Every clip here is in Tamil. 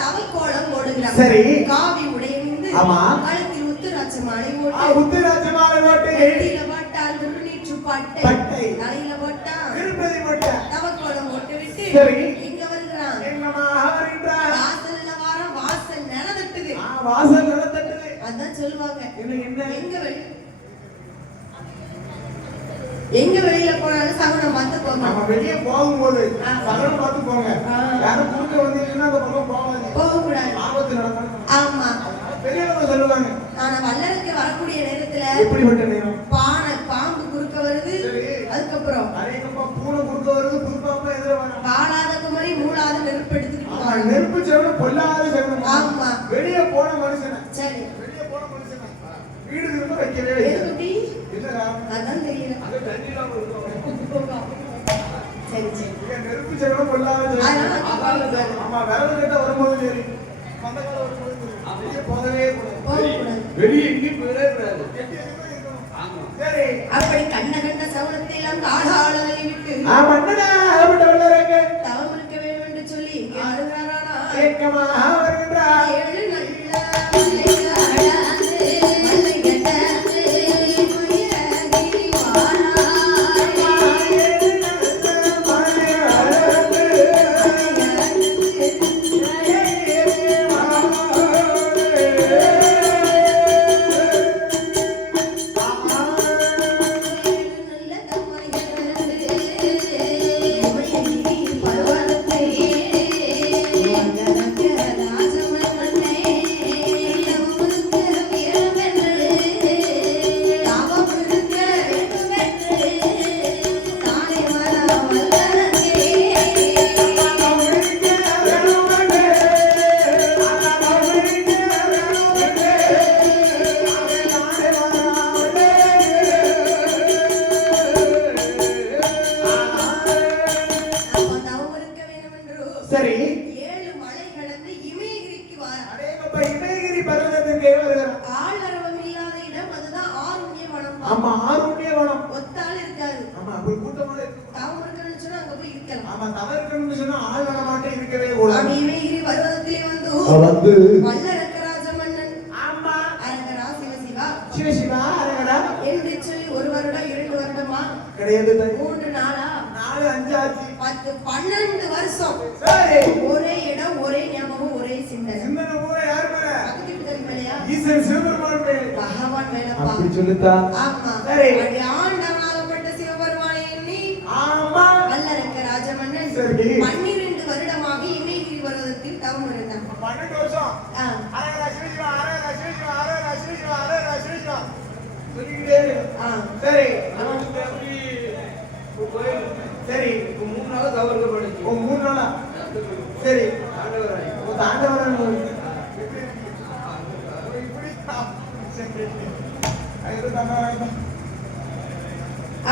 தவக்கோலம் போடுகிறார். சரி. காவி உடையணிந்து ஆமா கழுத்தில் உத்திராட்ச மாலை போட்டு உத்திராட்ச மாலை போட்டு நெற்றியில பட்டால் திருநீற்று பட்டை தலையில பட்டா திருப்பதி பட்டை தவக்கோலம் போட்டு விட்டு சரி எங்க வருகிறான்? எங்கம்மா வருகிறான்? வாசல்ல வாரம் வாசல் நிலத்தட்டுது. வாசல் நிலத்தட்டுது. அதான் சொல்லுவாங்க. என்ன எங்க வெளியில போனாலும் சகுனம் பார்த்து போங்க. நம்ம வெளியே போகும்போது சகுனம் பார்த்து போங்க. யாரும் குறுக்க வந்தீங்கன்னா அந்த பக்கம் போக கூடாது. ஆபத்து நடக்கும். ஆமா பெரியவங்க சொல்லுவாங்க. ஆனா வல்லருக்கு வரக்கூடிய நேரத்துல எப்படிப்பட்ட நேரம்? பாம்பு குறுக்க வருது. அதுக்கப்புறம் பூனை குறுக்க வருது. புதுப்பாப்பா எதிர வர வாழாத குமரி மூளாத நெருப்பு எடுத்துக்கிட்டு நெருப்பு செவனும் பொல்லாத செவனும். ஆமா வெளியே போன மனுஷன சரி வெளியே போன மனுஷன வீடு திரும்ப வைக்கவே அதான் தெரியல. சரி சரி நெருப்பு செவனும் பொல்லாத ஆமா விரவு கட்ட வரும்போது சரி அந்த காலம் வரும்போது அப்படியே போகவே கூடாது. வெளியே எங்கேயும் போயிடவே கூடாது. சரி அப்படி கண்ண கண்ட சவுனத்தை எல்லாம் காலால விட்டு தவம் இருக்க வேண்டும் என்று சொல்லி இங்கே அழுகிறாரா ஏக்கமா வருகிறார். 7 நல்ல மல்லை கட்டாது மயிலகிரி வாரா ஒரே இடம் ஒரே ஞாபகம் ஒரே சிந்தனை. பகவான் மேலப்பா ஆண்டவனாகப்பட்ட சிவபெருமானை எண்ணி வல்லரக்க ராஜமன்னன் 12 வருடமாக இமயகிரி பர்வதத்தில் தவம் இருந்தான். 12 வருஷம். சரி சரி 3 நாளா தவறு இருக்கப்படும். 3 நாளா சரி ஆண்டவராய்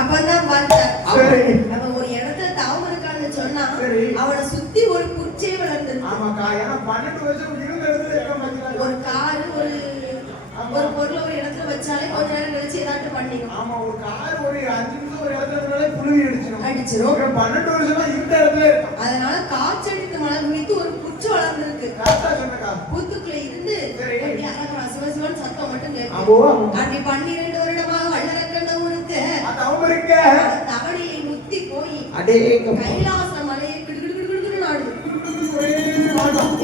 அப்பதான் பார்த்தார். அவன் ஒரு இடத்துல தவம் இருக்கான்னு சொன்னா அவனை சுத்தி ஒரு குச்சை வளர்ந்துருக்கு. ஆமாக்கா ஏன்னா 12 வருஷம் இருந்த இடத்துல இருக்க ஒரு கார் ஒரு பொருளை ஒரு இடத்துல வச்சாலே கொஞ்ச நேரம் கழிச்சு ஏதாட்டு பண்ணிடும். ஆமா ஒரு கார் ஒரு 5 நிமிஷம் ஒரு இடத்துல இருந்தாலே புழுவி அடிச்சிரும். 12 வருஷமா இருந்த இடத்துல இருக்கு. அதனால காற்றடித்து மலர் மீது ஒரு குச்சி வளர்ந்துருக்கு. கரெக்டா சொன்னக்கா. புத்துக்குள்ள இருந்து அப்படியே அரகர சிவசிவன் சத்தம் மட்டும் கேட்கும். அப்படி 12 வருடமாக வல்லரக்கண்ட ஊருக்கு தவம் இருக்க தவணையை முத்தி போய் கைலாச மலையை கிடுகிடுகிடுகிடுன்னு நாடு.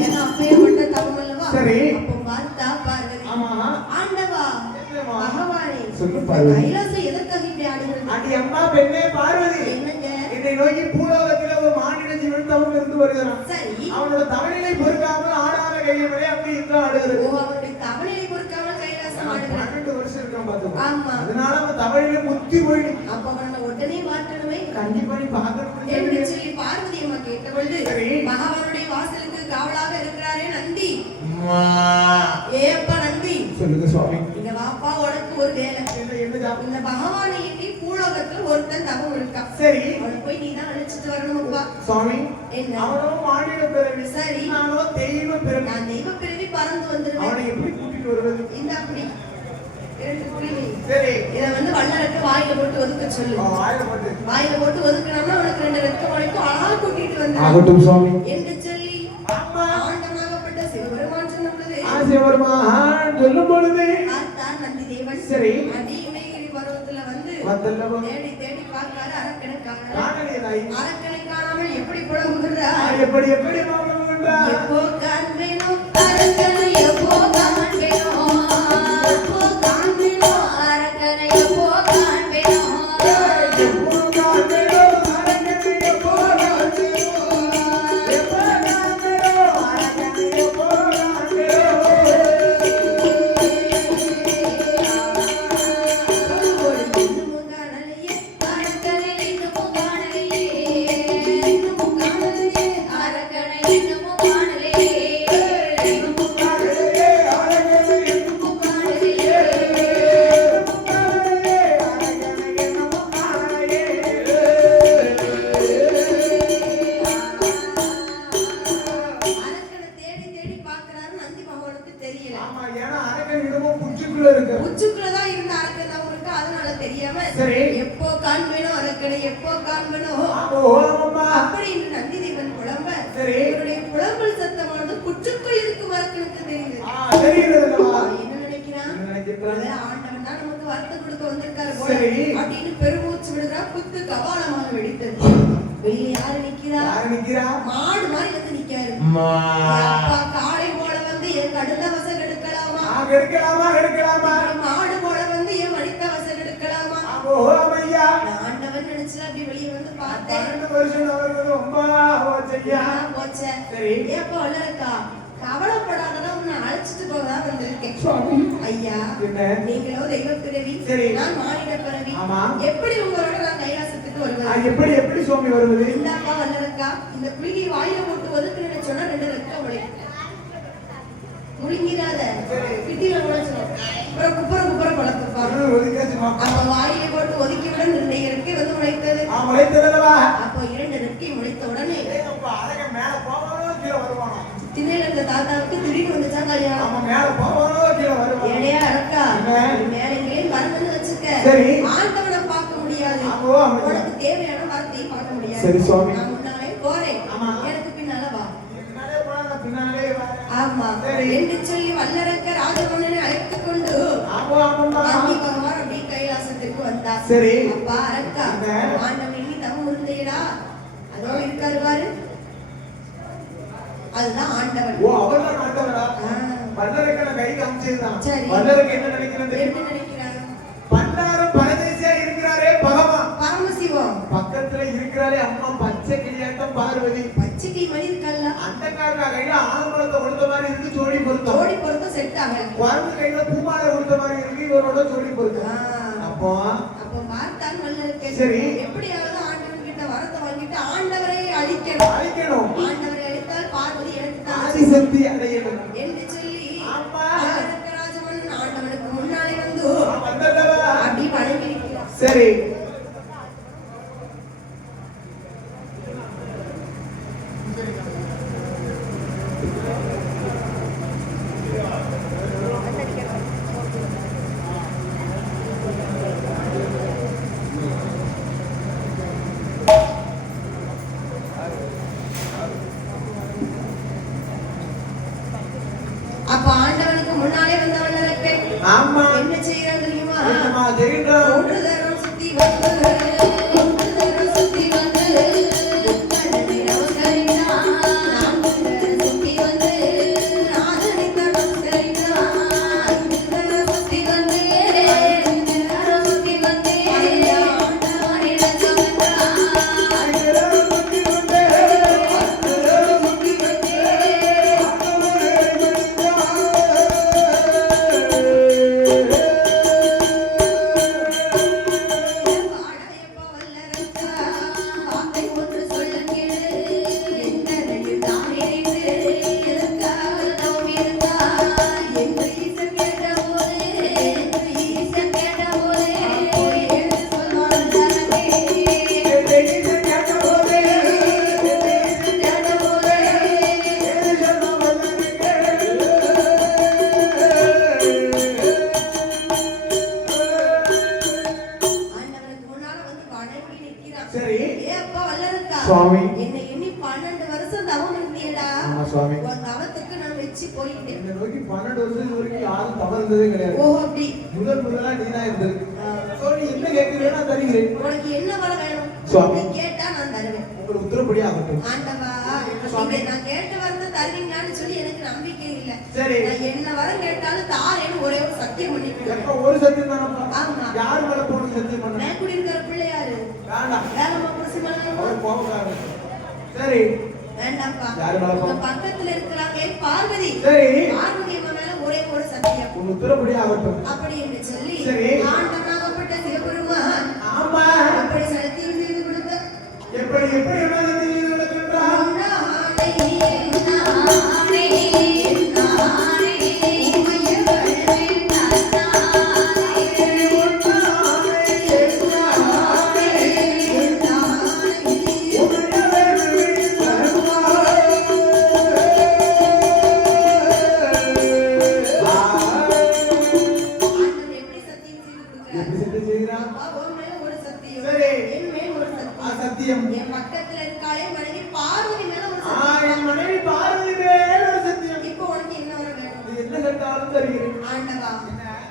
ஏன்னா அப்பேற்பட்ட தவம் அல்லவா. அப்போ பார்த்தா பார்வதி ஆண்டவா பகவானே கைலாசம் எதற்காக இப்படி ஆடுகிறது? அடி அம்மா பெண்ணே பார்வதி என்னங்க என்னை நோக்கி பூலோகத்தில் ஒரு மானிட ஜீவன் தவம் இருந்து வருகிறான். சரி அவனோட தவணையை பொறுக்காமல் ஆடாத கையிலே அப்படி இருந்து ஆடுகிறது. அவனுடைய தவணையை பொறுக்காமல் கைலாசம் ஆடுகிறான். 12 வருஷம் இருக்கான் பாத்துக்கோ. ஆமா அதனால அவன் தவணையில முத்தி போயிடு. அப்ப அவனை உடனே மாற்றணுமே. கண்டிப்பா நீ பார்க்கணும் என்று சொல்லி பார்வதி அம்மா கேட்டபொழுது பகவானுடைய வாசலுக்கு காவலாக இருக்கிறாரே நந்தி. ஏப்பா நந்தி சொல்லுங்க சுவாமி. இந்த வாப்பா உனக்கு ஒரு வேலை. இந்த பகவானை எண்ணி பூலோகத்துல ஒருத்தன் தவம் இருக்கான். சரி அவனை போய் நீ தான் அழைச்சிட்டு வரணும்ப்பா. சுவாமி என்ன அவனோ மானிட பிறவி. சரி நானோ தெய்வ பிறவி. நான் தெய்வ பிறவி பறந்து வந்துருவேன். அவனை எப்படி கூட்டிட்டு வருவது? இந்த அப்படி 2 புள்ளி. சரி இத வாயில போட்டு ஒதுக்க சொல்லு. வாயில போட்டு ஒதுக்குனோம்னா உனக்கு 2 ரெக்க முளைக்கும். அழகா கூட்டிட்டு வந்து ஆகட்டும் சுவாமி என்று சொல்லி ஆண்டவனாகப்பட்ட வருமான் சொல்லும் பொழுது பார்த்தான் நந்தி தேவன். சரி. அடி இமயகிரி பருவத்துல வந்து வந்தல்லவா தேடி தேடி பார்க்காரு, அரக்கனை காணல. காணலியதாய். அரக்கனை காணாமல் எப்படி புலம்புகிறார்? எப்படி எப்படி புலம்புகின்றார்? எப்போ காண்பேனோ அரக்கனை, எப்போ காண்பேனோ, எப்போ காண்பேனோ அரக்கனை, எப்போ காண்பேனோ, எப்போ காண்பேனோ அரக்கனை, எப்போ காண்பேனோ, எப்போ காண்பேனோ அரக்கனை, எப்போ காண்பேனோ. இன்னமும் காணலையே அரக்கனை, இன்னமும் காணலையே, இன்னமும் காணலையே அரக்கனை, இன்னமும் காணலையே, இன்னமும் காணலையே அரக்கனை, இன்னமும் காணலையே. காணலையே அரக்கனை, இன்னமும் காணலையே. அரக்கனை தேடி தேடி பார்க்கறாரு, நந்தி பகவானுக்கு தெரியல. ஆமா, ஏன்னா அரக்கன் இன்னமும் புற்றுக்குள்ள இருக்கு. உச்சுக்குள்ளதான் இருந்த அரக்கன் தான் இருக்கு, அதனால தெரியாம சரி. எப்போ காண்பேனோ அரக்கனை, எப்போ காண்பேனோ ஆமா, ஓரமா. அப்படி என்று நந்தி தேவன் புலம்ப, சரி. இவருடைய புலம்பல் சத்தமானது புற்றுக்குள் இருக்கும் அரக்கனுக்கு தெரியுது. தெரிகிறதல்லவா? என்ன நினைக்கிறான்? என்ன நினைக்கிறான்? அது ஆண்டவன் தான் நமக்கு வார்த்தை கொடுக்க வந்திருக்காரு போல சரி. அப்படின்னு பெருமூச்சு விடுறா. குத்து கபாலமாக வெடித்தது. வெளியே யாரு நிக்கிறா? யார் நிக்கிறா? மாடு மாதிரி வந்து நிக்காரு. அம்மா. அப்பா காளை போல வந்து என் கடுத்த வசம் எடுக்கலாமா? எடுக்கலாமா எடுக்கலாமா? மாடு போல வந்து என் வடித்த வசம் எடுக்கலாமா? ஆமா, ஓரமையா. நான் ஆண்டவன் நினைச்சு அப்படி வெளியே வந்து பார்த்தேன். 12 வருஷம் அவர்கள் ரொம்ப ஓச்சையா. நான் போச்சேன். சரி. ஏப்பா வல்லரக்கா, கவலைப்படாதடா, உன்னை அழைச்சிட்டு போகதா வந்திருக்கேன். சுவாமி. ஐயா, என்ன? நீங்களோ தெய்வ பிறவி, சரி. நான் மானிட பிறவி. ஆமா. எப்படி உங்களோட நான் கைலாசத்துக்கு வருவது? எப்படி எப்படி சுவாமி வருவது? இந்தாப்பா வல்லரக்கா, இந்த புளியை வாயில போட்டு ஒதுக்குன்னு சொன்னா 2 ரெக்க உழைக்கும். முழுங்கிறாத, பிட்டியில உழைச்சிடும். அப்புறம் குப்புற பழக்கப்பா. அப்ப வாயில போட்டு ஒதுக்கி விட 2 ரெக்கை வந்து முளைத்தது. முளைத்ததல்லவா? அப்போ 2 ரெக்கை முளைத்த உடனே அரக்கன் மேல போவானோ கீழே வருவானோ? திண்ணையில இருந்த தாத்தாவுக்கு திடீர்னு வந்துச்சா கல்யாணம். ஆமா, மேல போவானோ கீழே வருவானோ? ஏடையா அரக்கா, என்ன? நீ மேல எங்கேயும் வரணும்னு வச்சுக்க, சரி. ஆண்டவனை பார்க்க முடியாது. ஆமா, ஆமா. உனக்கு தேவையான வார்த்தையும் பார்க்க முடியாது. சரி சுவாமி. நான் முன்னாலே போறேன், ஆமா. எனக்கு பின்னால வா. பின்னாலே போனா நான் பின்னாலே வரேன். ஆமா. சரி. என்று சொல்லி வல்லரக்க ராஜமன்னனை அழைத்துக் கொண்டு ஆமா, ஆமாம்மா. நந்தி பகவான் அப்படியே கைலாசத்திற்கு வந்தார். சரி. அப்பா அரக்கா, என்ன? ஆண்டவன் எண்ணி தவம் இருந்தேடா, அதோ இருக்காரு பாரு, அதுதான் ஆண்டவன். ஓ, அவர்தான் ஆண்டவரா? ஆ. வல்லரக்கனை கை காமிச்சதுதான். சரி. வல்லரக்கு என்ன நினைக்கிறது என்ன தெரியுமா? நினைக்கிறாங்க? பண்டாரம் பரதேசியா இருக்கிறாரே பகவான். பரமசிவம் பக்கத்துல இருக்கிறாரே அம்மா பச்சை கிளியாட்டம் பார்வதி. பச்சைக்கை மணி இருக்கல்ல, அந்த காக்கா கையில ஆலமரத்தை கொடுத்த மாதிரி இருக்கு ஜோடி பொருத்தம். ஜோடி பொருத்தம் செட் ஆகல. குரங்கு கையில பூமாலை கொடுத்த மாதிரி இருக்கு இவரோட ஜோடி பொருத்தம். அப்போ அப்ப பார்த்தான் வல்லரக்கன். சரி. எப்படியாவது ஆண்டவன் கிட்ட வரத்தை வாங்கிட்டு ஆண்டவரை அழிக்கணும். அழிக்கணும். ஆண்டவரை அழித்தால் பார்வதி எனக்கு தான் ஆதிசக்தி அடையணும் என்று சொல்லி ஆமா. வல்லரக்க ராஜமன்னன் ஆண்டவனுக்கு முன்னாலே வந்து வந்தல்லவா? அப்படி வணங்கி நிற்கிறான். சரி. அப்ப ஆண்டவனுக்கு முன்னாலே வந்த வல்லரக்கன் ஆமா. என்ன செய்யறான் தெரியுமா? என்னம்மா தெரியுங்களா? ஒன்று தரம் சுத்தி வந்து, ஒன்று தரம் சுத்தி வந்து, கண்ணனை நமஸ்கரித்தான். 4 தரம் சுத்தி வந்து, நாதனை நமஸ்கரித்தான். 5 தரம் சுத்தி வந்து, 5 தரம் சுத்தி வந்து, ஆண்டவனை நமஸ்கரித்தான். அங்கெல்லாம் சுத்தி வந்து, அங்கெல்லாம் சுத்தி வந்து, பாடாயப்பா வல்லரக்கா, வார்த்தை ஒன்று சொல்ல கேளு. எந்தனையும் தான் நினைத்து எதற்காக நாம் இருந்தாய் என்று ஈசன் கேட்டபோது, போய் எழுந்து சொல்வான் தனக்கே. ஈசன் கேட்டபோதே, ஈசன் கேட்டபோது, ஈசன் வல்லரக்கே. ஆண்டவனுக்கு முன்னால வந்து வணங்கி நிற்கிறான். சரி. ஏ அப்பா வல்லரக்கா, சுவாமி. என்னை எண்ணி 12 வருஷம் தவம் இருந்தீடா. ஆமா சுவாமி. உன் தவத்துக்கு நான் மெச்சி போயிட்டேன். என்னை நோக்கி 12 வருஷம் இது வரைக்கும் யாரும் தவறு இருந்ததே கிடையாது. ஓ அப்படி. முதலா நீதான் இருந்திருக்கு. நீ என்ன கேட்கிறீங்க நான் தருகிறேன். உனக்கு என்ன வர வேணும்? சுவாமி நீ கேட்டா நான் தருவேன். உங்களுக்கு உத்தரப்படி ஆகட்டும். ஆண்டவா, நீங்க நான் கேட்ட வரத தருவீங்களான்னு சொல்லி எனக்கு நம்பிக்கை இல்ல. சரி. நான் என்ன வரம் கேட்டாலும் தாரேன்னு ஒரே ஒரு சத்தியம் பண்ணிக்கிறேன். எப்ப ஒரு சத்தியம் தானப்பா? ஆமா. யார் மேல போன சத்தியம் பண்ண? நான் குடி இருக்கிற பிள்ளை யாரு? வேண்டாம். வேறமா புருஷன் மேல வேணுமா? அவர் கோபக்காரர். சரி. வேண்டாம்ப்பா. யார் மேல போன? பக்கத்துல இருக்கிறாங்க பார்வதி. சரி. பார்வதி அம்மா மேல ஒரே ஒரு சத்தியம். உன் உத்தரப்படி ஆகட்டும். அப்படி என்று சொல்லி சரி. ஆண்டவனாகப்பட்ட சிவபெருமான் ஆமா. அப்படி சத்தியம் செய்து கொடுத்த எப்படி எப்படி என்ன சத்தியம் நடக்கின்றார்? சத்தியம். என் பக்கத்துல இருக்காளே மனைவி பார்வதி மேல ஒரு சத்தியம். என் மனைவி பார்வதி மேல ஒரு சத்தியம். இப்போ உனக்கு என்ன வர வேணும்? நீ என்ன கேட்டாலும் தருகிறேன். ஆண்டவா,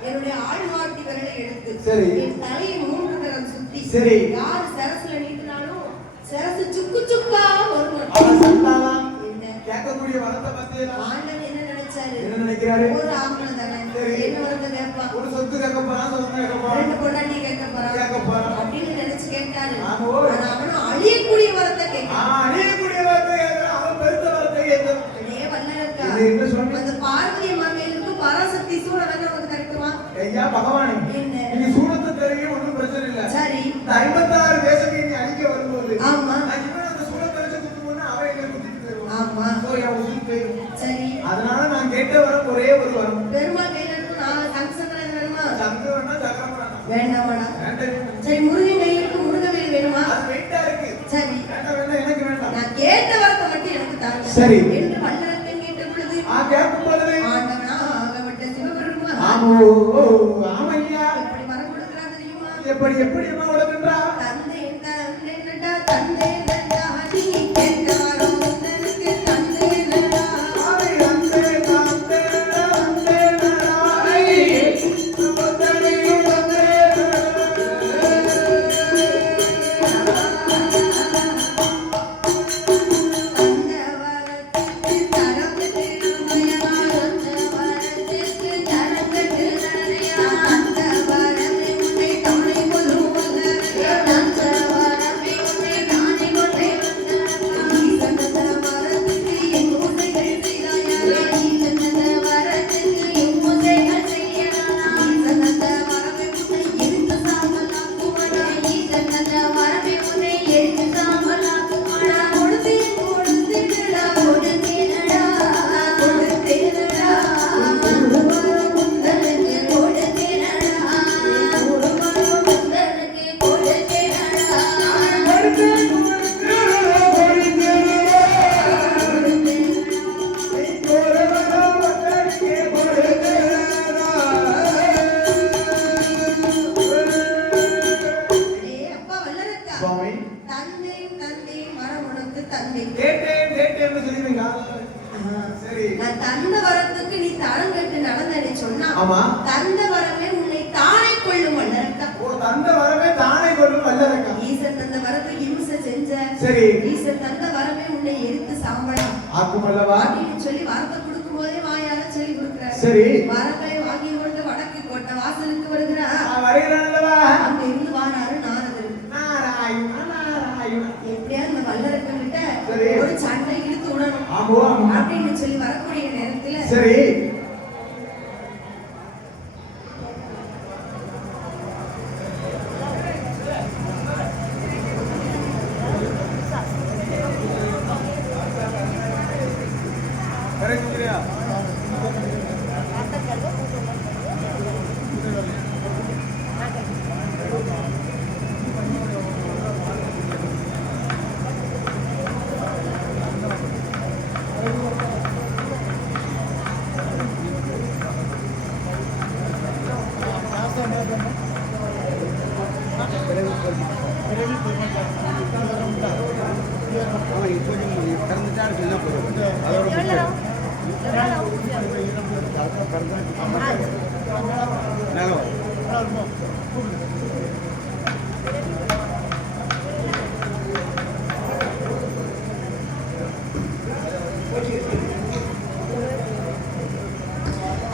என்னுடைய ஆள்வாட்டி விரலை எடுத்து சரி. என் தலையை 3 தரம் சுத்தி சரி. யார் சரசுல நீட்டினாலும் சரசு சுக்கு சுக்கா வரும். அவன் சந்தானா என்ன கேட்கக்கூடிய வரத்தை பத்தியா? ஆண்டவன் என்ன நினைச்சாரு? என்ன நினைக்கிறாரு? ஒரு ஆம்பளை தானே, என்ன வரத்தை கேட்பான்? ஒரு சொத்து கேட்க போறான், சொத்து கேட்க போறான், 2 பொண்டாட்டி கேட்க கேட்க போறான் அப்படின்னு நினைச்சு கேட்டாரு. ஆமா. ஆனா அவனும் அழியக்கூடிய வரத்தை கேட்கிறான். அழியக்கூடிய வரத்தை கேட்கிறான். அவன் பெருத்த வரத்தை கேட்கிறான். இதே வல்லரக்கா என்ன சொன்ன? அந்த பார்வதி அம்மா மேலுக்கு பராசக்தி சூட வேணா உனக்கு தரட்டுமா? ஐயா பகவானே, என்ன நீ சூடத்தை தருவீங்க, ஒன்றும் பிரச்சனை இல்ல. சரி. இந்த 56 தேசத்தை நீ அழிக்க வரும்போது ஆமா நான் இவன் அந்த சூடத்தை வச்சு குத்துவோன்னா அவன் என்ன குத்திட்டு தருவான். ஆமா. அவன் உசுறு போயிடும். சரி. அதனால நான் கேட்ட வரம் ஒரே ஒரு வரம். பெருமாள் கையில இருக்கு. நான் சங்கசங்கரன் வேணுமா? சங்கு வேணா சக்கரம் வேணா. வேண்டாமாடா. வேண்டாம். சரி, முருகன் கையில இருக்கு. முருகவேல் வேணுமா? அது வெயிட்டா இருக்கு. சரி. வேண்டாம் வேண்டாம், எனக்கு வேண்டாம். நான் கேட்ட வரத்தை மட்டும் எனக்கு தாங்க. சரி. என்று வல்லரக்கன் கேட்ட பொழுது கேட்கும் பொழுது ஆண்டவனா ஆகப்பட்ட சிவபெருமான் ஆமையா எப்படி வரம் கொடுக்கிறான் தெரியுமா? எப்படி எப்படி அம்மா உலகன்றா? தந்தை தந்தை நட்டா தந்தை நட்டா நீ கேட்ட வரம் உனக்கு தந்தை நட்டா. ஆமை தந்தை தந்தை தந்தை நாய் தந்தை தந்தை நான் தந்த வரத்துக்கு நீ தானம் கட்டு நடந்தேன்னு சொன்னா ஆமா. தந்த வரமே உன்னை தானே கொள்ளும் வல்லரக்கா. ஓ, தந்த வரமே தானே கொள்ளும் வல்லரக்கா. ஈசன் தந்த வரத்துக்கு இம்சை செஞ்ச. சரி. ஈசன் தந்த வரமே உன்னை எரித்து சாம்பலாம் ஆக்கும் அல்லவா அப்படின்னு சொல்லி வரத்தை கொடுக்கும் போதே வாயால சொல்லி கொடுக்குறாரு. சரி. வரங்களை வாங்கி கொண்டு வடக்கு கோட்டை வாசலுக்கு வருகிறார். வருகிறான் அல்லவா? அங்க இருந்து வாராரு நாரதர். நாராயணா நாராயணா. எப்படியாவது இந்த வல்லரக்கன் கிட்ட சரி. ஒரு சண்டை இழுத்து விடணும் ஆமா அப்படின்னு சொல்லி வரக்கூடிய நேரத்துல சரி.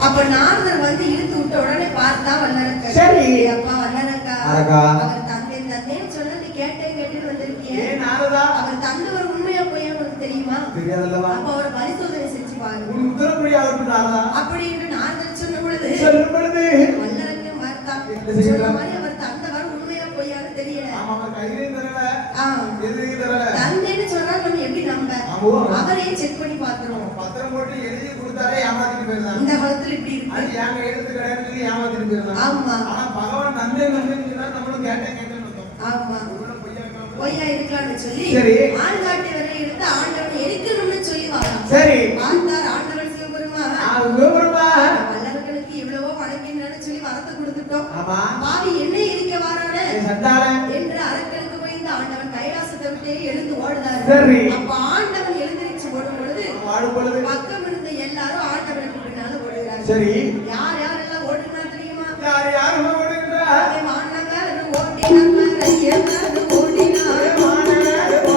அப்ப நாரதர் வந்து இழுத்து விட்ட உடனே பார்த்தா வல்லரக்கா. சரி. அப்பா வல்லரக்கா. அரக்கா. அவர் தந்தைன்னு சொன்னா நீ கேட்டுன்னு வந்திருக்கியே. ஏன் நாரதா? அவர் தந்தவர் உண்மையா பொய்யா உனக்கு தெரியுமா? தெரியாதல்லவா? அப்ப அவரை பரிசோதனை செஞ்சு பாரு. உன் உத்தரப்படி ஆகட்டும் நாரதா. அப்படி என்று நாரதர் சொன்ன பொழுது சொல்லும் பொழுது வல்லரக்கா மறுத்தான். என்ன செய்யலாம்? சொன்ன மாதிரி அவர் தந்தவர் உண்மையா பொய்யான்னு தெரியல. ஆமா அவன் கையிலையும் தரல ஆ. எதுலையும் தரல. தந்தைன்னு சொன்னா நம்ம எப்படி நம்ப? ஆமா. அவரே செக் பண்ணி பாத்துறோம். பத்திரம் போட்டு எழுதி கொடுத்தாலே ஏமாத்திட்டு போயிருந்தான். இந்த காலத்துல இப்படி அது இருக்கு. எங்க எழுத்து கிடையாதுன்னு சொல்லி ஏமாத்திட்டு போயிருந்தான். ஆமா. ஆனா பகவான் நந்தேன்னு சொன்னா நம்மளும் கேட்டேன்னு அர்த்தம். ஆமா. இவ்வளவு பொய்யா இருக்கலாம். பொய்யா இருக்கலாம்னு சொல்லி சரி. ஆள்காட்டி வரை எடுத்து ஆண்டவன் எரிக்கணும்னு சொல்லி வரான். சரி. பார்த்தார் ஆண்டவன் சிவபெருமான் சிவபெருமா. வல்லரக்கனுக்கு எவ்வளவோ வணங்கினான்னு சொல்லி வரத்தை கொடுத்துட்டோம். ஆமா. பாவி என்ன எரிக்க வரானே சண்டாளன் என்று அரக்கனுக்கு பயந்து ஆண்டவன் கைலாசத்தை விட்டே எழுந்து ஓடுதாரு. சரி. அப்ப ஆண்டவன் எழுந்திருச்சு ஓடும் பொழுது வாடும் பொழுது பக்கம் இருந்த எல்லாரும் ஆண்டவனுக்கு பின்னால ஓடுகிறாங்க. சரி. யார் யாரெல்லாம் ஓடுனா தெரியுமா? யார் யார் ஓடுகிறா? வானவர் ஓடினார் ஐயவர் ஓடினார் வானவர்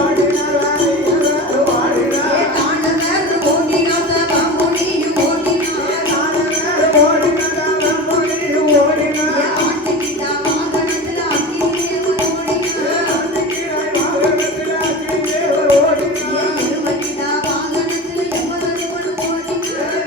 ஓடினார் ஏ தாண்டவர் ஓடினார் பாமுனியும் ஓடினார் வானவர் ஓடினார் வானவர் ஓடினார் ஏ ஆட்டுக்கிட்டா வாகனத்துல அக்கினிதேவன் ஓடினார் வாகனத்தில் அக்கினிதேவர் ஓடினார் ஏ எருமைக்கிட்டா வாகனத்துல யமதர்மன் ஓடினார்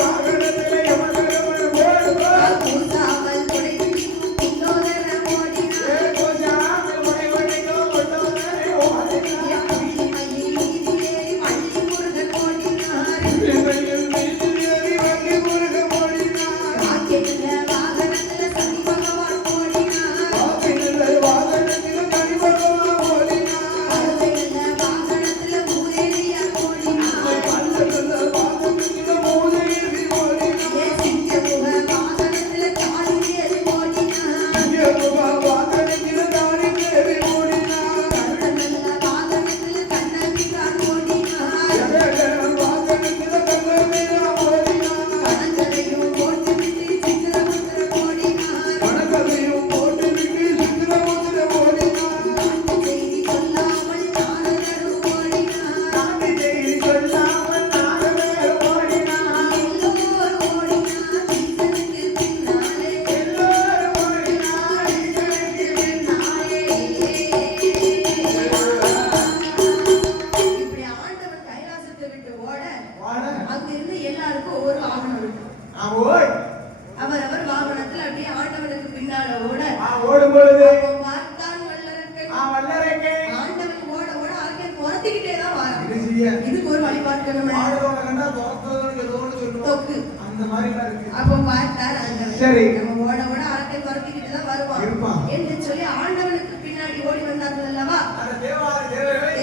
வாகனத்தில் யமதர்மன் ஓடினார் பூசாமல் கொடை பிடிக்கும் பின்னோதர ஓடினார் கோஜாமல் உடைவடையோ கொண்டோதரை ஓடினார் ஏ புள்ளிமயில் மீதிலேறி வள்ளி முருகன் ஓடினார் இவையில் மீதிலேறி வள்ளி முருகன் ஓடினார் ராக்கெட்ல வாகனத்துல சனி பகவான் ஓடினார் வாகனத்தில் வாகனத்தில் கனிபகவான் ஓடினார் அறுவையில வாகனத்துல மூதேவியார் ஓடினார் பல்லக்கில் வாகனத்தில் மூதேவி ஓடினார் ஏ சிங்கமுக வாகனத்துல காளிதேவி ஓடினார் வாகனத்தில் தாடிதேவி ஓடினார் கருடநல்ல வாகனத்துல கண்ணபிரான் ஓடினார் வாகனத்தில் கண்ணபிரான் ஓடினார் கணங்கரையும் போட்டுவிட்டு சித்திரபுத்திரன் ஓடினார் கணக்கதையும் போட்டுவிட்டு சித்திரமுத்திர ஓடினார் நாட்டு செய்தி சொல்லாமல் நாரதரும் ஓடினார் நாட்டு செய்தி சொல்லாமல் நாரதர் ஓடினார் எல்லோரும் ஓடினார் ஈசனுக்கு பின்னாலே எல்லோரும் ஓடினார் ஈசனுக்கு பின்னாலே. இப்படி ஆண்டவன் கைலாசத்தை விட்டு ஓட வாட. அங்கிருந்து எல்லாருக்கும் ஒவ்வொரு வாகனம் இருக்கு. ஓய் அவரவர் வாகனத்துல அப்படியே ஆண்டவனுக்கு பின்னால ஓட ஓடும் பொழுது அப்போ பார்த்தான் வல்லரக்கன். வல்லரைக்கே ஆண்டவன் ஓட ஓட அரக்கன் துரத்திக்கிட்டே தான் வரான். இது செய்ய இதுக்கு ஒரு வழிபாட்டுக்கணும் ஆடுறவங்க கண்டா துரத்துறதுன்னு ஏதோ ஒண்ணு சொல்லுவோம். தொக்கு. அந்த மாதிரி எல்லாம் இருக்கு. அப்போ பார்த்தார் ஆண்டவன். சரி. நம்ம ஓட ஓட அரக்கன் துரத்திக்கிட்டு தான் வருவான் இருப்பான். என்று சொல்லி ஆண்டவனுக்கு பின்னாடி ஓடி வந்தார்கள் அல்லவா? அந்த தேவாதி தேவர்கள்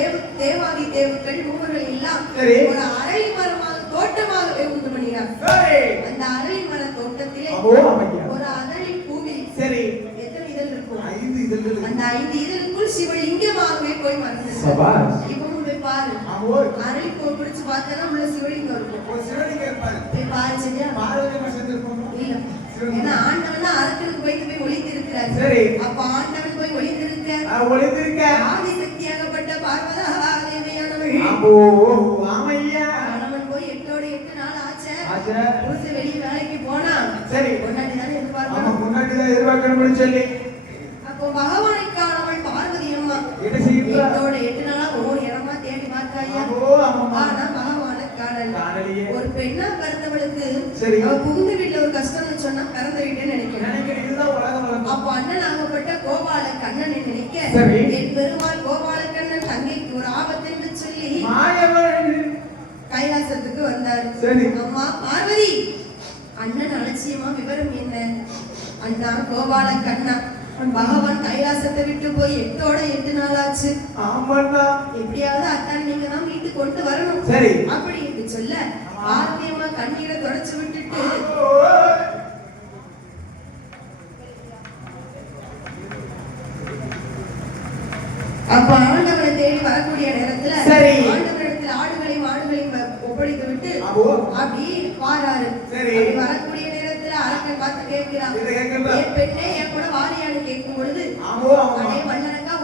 தேவாதி தேவர்கள் மூவர்கள் எல்லாம் சரி. ஒரு அரளி மரமாக தோட்டமாகவே உண்டு பண்ணினார். சரி. அந்த அரளி மர தோட்டத்திலே அப்போ அமையா. ஒரு அரளி பூவில் சரி. எத்தனை இதழ் இருக்கும்? 5 இதழ்கள். அந்த 5 இதழுக்குள் சிவலிங்கமாகவே போய் மறைஞ்சிருக்கு. சபாஷ். இப்பவும் போய் பாரு. ஓய் அரளி பூ பிடிச்சு பார்த்தா உள்ள சிவலிங்கம் இருக்கும். ஒரு சிவலிங்கம் இருப்பாரு. போய் பாரு சரியா? பாரதியம்மா செஞ்சிருப்போம். இல்ல. ஏன்னா ஆண்டவன் தான் அரக்கனுக்கு போய் ஒளிந்து இருக்கிறார். சரி. அப்ப ஆண்டவன் போய் ஒளிந்து இருக்க ஒளிந்திருக்க. ஆதிசக்தியாகப்பட்ட பார்வதா தேவியானவள் அப்போ ஆமையா. கணவன் போய் 8 நாள் ஆச்சு. ஆச்சா. புருஷன் வெளிய வேலைக்கு போனா சரி. பொண்டாட்டி தானே ஆமா எதிர்பார்க்கணும். முன்னாடி தான் எதிர்பார்க்கணும்னு சொல்லி அப்போ பகவானை காணவள் பார்வதி அம்மா என்ன செய்யுங்களா? 8 நாளா ஒவ்வொரு இடமா தேடி பார்த்தாயா? அப்போ ஆமா ஆனா பகவானை காணல. காணலையே. ஒரு பெண்ணா பிறந்தவளுக்கு சரி. அவ புகுந்த வீட்டுல ஒரு கஷ்டம்னு சொன்னா பிறந்த வீட்டுன்னு நினைக்கிறேன். நினைக்கிறேன் இதுதான் உலக வழக்கம். அப்போ அண்ணன் ஆகப்பட்ட கோபால கண்ணனை நினைக்க சரி. என் பெருமாள் கோபால கண்ணன் தங்கைக்கு ஒரு ஆபத்து என்று சொல்லி மாயவன். கைலாசத்துக்கு வந்தார். சரி. அம்மா பார்வதி அண்ணன் அலட்சியமா விவரம் என்ன? அண்ணா கோபால கண்ணா பகவான் கைலாசத்தை விட்டு போய் 8 நாள் ஆச்சு. ஆமாண்ணா. எப்படியாவது அத்தான் நீங்க தான் வீட்டுக்கு கொண்டு வரணும். சரி. அப்படி என்று சொல்ல பார்வதியம்மா கண்ணீரை தொடச்சு விட்டுட்டு ஓய். அப்ப ஆண்டவனை தேடி வரக்கூடிய நேரத்துல சரி. ஆண்டவனிடத்தில் ஆடுகளையும் மாடுகளையும் ஒப்படைத்து விட்டு ஆமா. அப்படி வாராரு. சரி. அப்படி வரக்கூடிய நேரத்துல அரக்கன் பார்த்து கேட்கிறான், என்ன கேட்கிறா? என் பெண்ணே என் கூட வாரியான்னு கேட்கும் பொழுது, ஆமா, ஆமா. அடே வல்லரக்கா,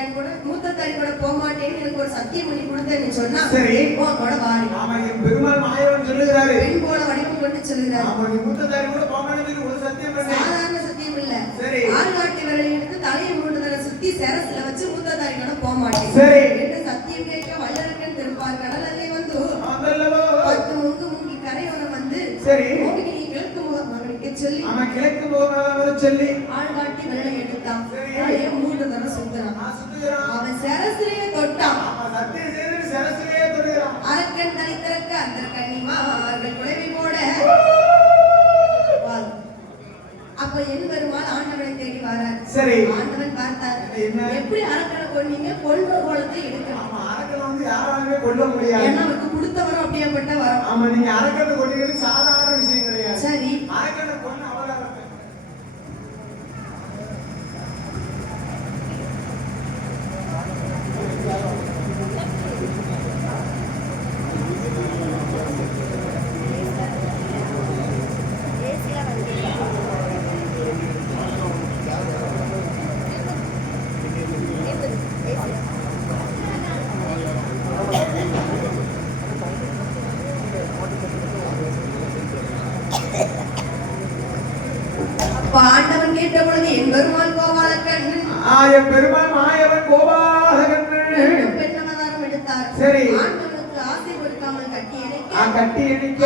என் கூட மூத்த தாய் கூட போக மாட்டேன்னு எனக்கு ஒரு சத்தியம் பண்ணி கொடுத்தேன்னு சொன்னா, சரி. உன் கூட வாரி. ஆமா, என் பெருமாள் மாயவன் சொல்லுகிறாரு. பெண் போல வடிவம் கொண்டு சொல்லுகிறார். ஆமா, நீ மூத்ததாரி கூட போகணும்னு ஒரு சத்தியம் பண்ணு. சாதாரண சத்தியம் இல்ல. சரி. ஆள்காட்டி விரலை எடுத்து தலையை 3 தடவை சுத்தி சரசுல வச்சு மூத்த தாய் கூட போக மாட்டேன் சரி. என்று சத்தியம் கேட்க வல்லரக்கன் திருப்பார் கடலே வந்து அதல்லவோ. 10 முங்கு முங்கி கரையோரம் வந்து, சரி. மோகினி நீ கிழக்கு முகம் மகனுக்கு சொல்லி அவன் கிழக்கு போக சொல்லி ஆள்காட்டி விரலை எடுத்தான். சரி. தலையை 3 தடவை சுத்துறான். நான் சுத்துகிறான். அவன் சரசுலயே தொட்டான். ஆமா, சத்தியம் செய்து சரசிலேயே தொடுகிறான். அரக்கன் தலை திறக்க அந்த கன்னிமார்கள் குடைவை போட வாள். அப்ப என் பெருமாள் ஆண்டவனை தேடி வரார். சரி. ஆண்டவன் பார்த்தார், என்ன? எப்படி அரக்கனை கொன்னீங்க? கொன்ற கோலத்தை எடுக்கணும். ஆமா, அரக்கனை வந்து யாராலுமே கொல்ல முடியாது. ஏன்னா அவருக்கு கொடுத்த வரம் அப்படியேப்பட்ட வரம். ஆமா, நீங்க அரக்கனை கொல்லுகிறது சாதாரண விஷயம் கிடையாது. சரி. அரக்கனை கொன்னு அவரால் அப்ப ஆண்டவன் கேட்ட பொழுது என் பெருமாள் கோபாலக்கன் என் பெருமாள் மாயவன் கோபாலகன் பெண்ணவதாரம் எடுத்தார். சரி. ஆண்டவனுக்கு ஆசை கொடுக்காமல் கட்டி இணைக்க கட்டி எண்ணிக்க